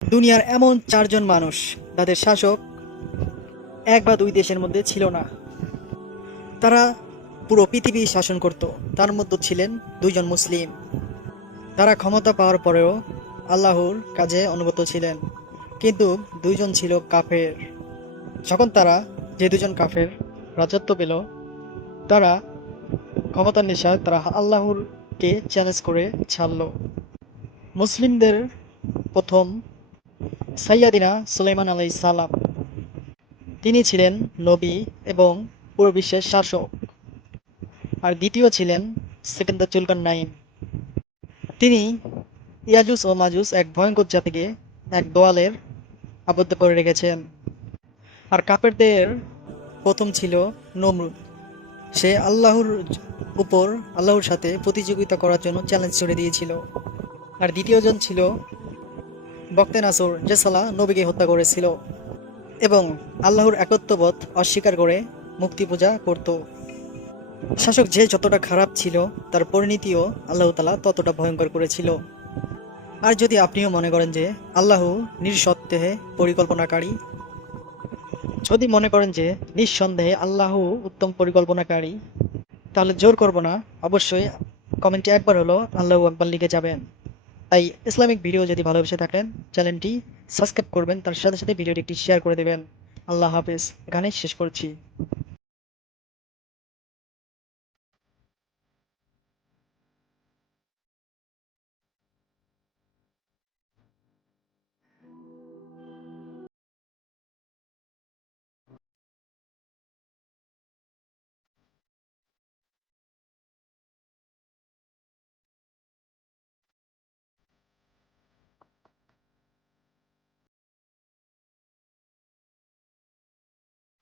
দুনিয়ার এমন চারজন মানুষ তাদের শাসক এক বা দুই দেশের মধ্যে ছিল না। তারা পুরো পৃথিবী শাসন করত। তার মধ্যে ছিলেন দুইজন মুসলিম। তারা ক্ষমতা পাওয়ার পরেও আল্লাহর কাজে অনুগত ছিলেন। কিন্তু দুইজন ছিল কাফের। যখন তারা যে দুজন কাফের রাজত্ব পেল, তারা ক্ষমতার নেশায় তারা আল্লাহরকে চ্যালেঞ্জ করে ছাড়ল। মুসলিমদের প্রথম সাইয়াদিনা সুলাইমান আলাই সালাম। তিনি ছিলেন নবী এবং পুরো বিশ্বের শাসক। আর দ্বিতীয় ছিলেন সেকেন্দার চুলকান নাইম তিনি ইয়াজুস ও মাজুস এক ভয়ঙ্কর জাতিকে এক দোয়ালের আবদ্ধ করে রেখেছেন। আর কাপেরদের প্রথম ছিল নমরুদ। সে আল্লাহর উপর আল্লাহর সাথে প্রতিযোগিতা করার জন্য চ্যালেঞ্জ ছড়ে দিয়েছিল। আর দ্বিতীয়জন ছিল বক্তে নাসর যে সালা নবীকে হত্যা করেছিল এবং আল্লাহর একত্ববোধ অস্বীকার করে মুক্তি পূজা করত। শাসক যে যতটা খারাপ ছিল, তার পরিণতিও আল্লাহ তালা ততটা ভয়ঙ্কর করেছিল। আর যদি আপনিও মনে করেন যে আল্লাহ নিঃসত্ত্বেহে পরিকল্পনাকারী, যদি মনে করেন যে নিঃসন্দেহে আল্লাহ উত্তম পরিকল্পনাকারী, তাহলে জোর করব না। অবশ্যই কমেন্টে একবার হলো আল্লাহ একবার লিখে যাবেন। তাই ইসলামিক ভিডিও যদি ভালোবেসে থাকেন, চ্যানেলটি সাবস্ক্রাইব করবেন, তার সাথে সাথে ভিডিওটি একটি শেয়ার করে দেবেন। আল্লাহ হাফেজ। এখানেই শেষ করছি।